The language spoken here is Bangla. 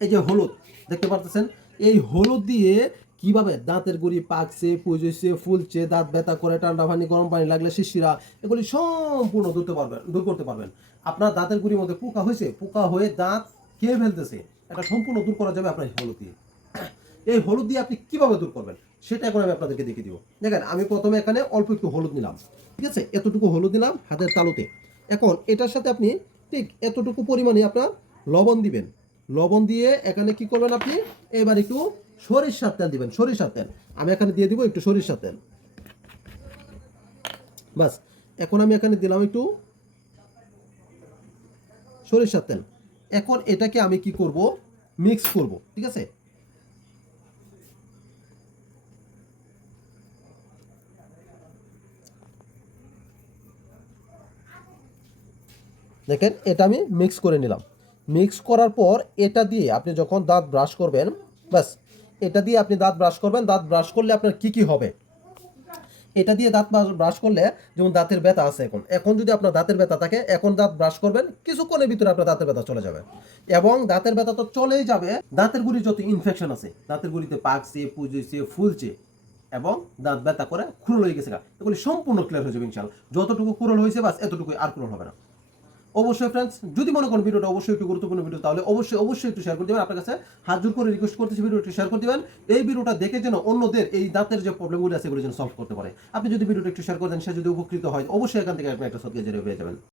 এই যে হলুদ, দেখতে পারতেছেন? এই হলুদ দিয়ে কীভাবে দাঁতের গুড়ি পাকছে পুজেছে ফুলছে, দাঁত ব্যথা করে, ঠান্ডা পানি, গরম পানি লাগলে শিশিরা, এগুলি সম্পূর্ণ ধরতে পারবেন, দূর করতে পারবেন। আপনার দাঁতের গুড়ির মধ্যে পোকা হয়েছে, পোকা হয়ে দাঁত কে ফেলতেছে, এটা সম্পূর্ণ দূর করা যাবে আপনার হলুদ দিয়ে। এই হলুদ দিয়ে আপনি কীভাবে দূর করবেন, সেটা এখন আমি আপনাদেরকে দেখিয়ে দিব। দেখেন, আমি প্রথমে এখানে অল্প একটু হলুদ নিলাম, ঠিক আছে? এতটুকু হলুদ নিলাম হাতের তালুতে। এখন এটার সাথে আপনি ঠিক এতটুকু পরিমাণে আপনার লবণ দিবেন। লবণ দিয়ে এখানে কি করবেন আপনি? এবার একটু সরিষার তেল দিবেন, সরিষার তেল। আমি এখানে দিয়ে দিব একটু সরিষার তেল। বাস, এখন আমি এখানে দিলাম একটু সরিষার তেল। এখন এটাকে আমি কি করব? মিক্স করব, ঠিক আছে? দেখেন, এটা আমি মিক্স করে নিলাম। মিক্স করার পর এটা দিয়ে আপনি যখন দাঁত ব্রাশ করবেন, ব্যাস, এটা দিয়ে আপনি দাঁত ব্রাশ করবেন, দাঁত ব্রাশ করলে আপনার কি কি হবে? এটা দিয়ে দাঁত ব্রাশ করলে যেমন দাঁতের ব্যথা আছে এখন এখন যদি আপনার দাঁতের ব্যথা থাকে, এখন দাঁত ব্রাশ করবেন, কিছুক্ষণের ভিতরে আপনার দাঁতের ব্যথা চলে যাবে। এবং দাঁতের ব্যথা তো চলেই যাবে, দাঁতের গুড়ি যত ইনফেকশন আছে, দাঁতের গুড়িতে পাকছে পুজেছে ফুলছে, এবং দাঁত ব্যথা করে খুরল হয়ে গেছে। এগুলি সম্পূর্ণ ক্লিয়ার হয়ে যাবে ইনশাল্লাহ যতটুকু কুরল হয়েছে বাস এতটুকুই আর কুরল হবে না। অবশ্যই ফ্রেন্ডস যদি মনে করেন ভিডিওটা অবশ্যই একটু গুরুত্বপূর্ণ ভিডিও তাহলে অবশ্যই অবশ্যই একটু শেয়ার করে দেবেন। আপনার কাছে হাত জোর করে রিকোয়েস্ট করতেছি, ভিডিওটি শেয়ার করে দেবেন। এই ভিডিওটা দেখে যেন অন্যদের এই দাঁতের যে প্রবলেমগুলো আছে, এগুলো যেন সলভ করতে পারে। আপনি যদি ভিডিওটা একটু শেয়ার করে দেন, সে যদি উপকৃত হয়, অবশ্যই এখান থেকে আপনি একটা সত্যি জেনে পেয়ে যাবেন।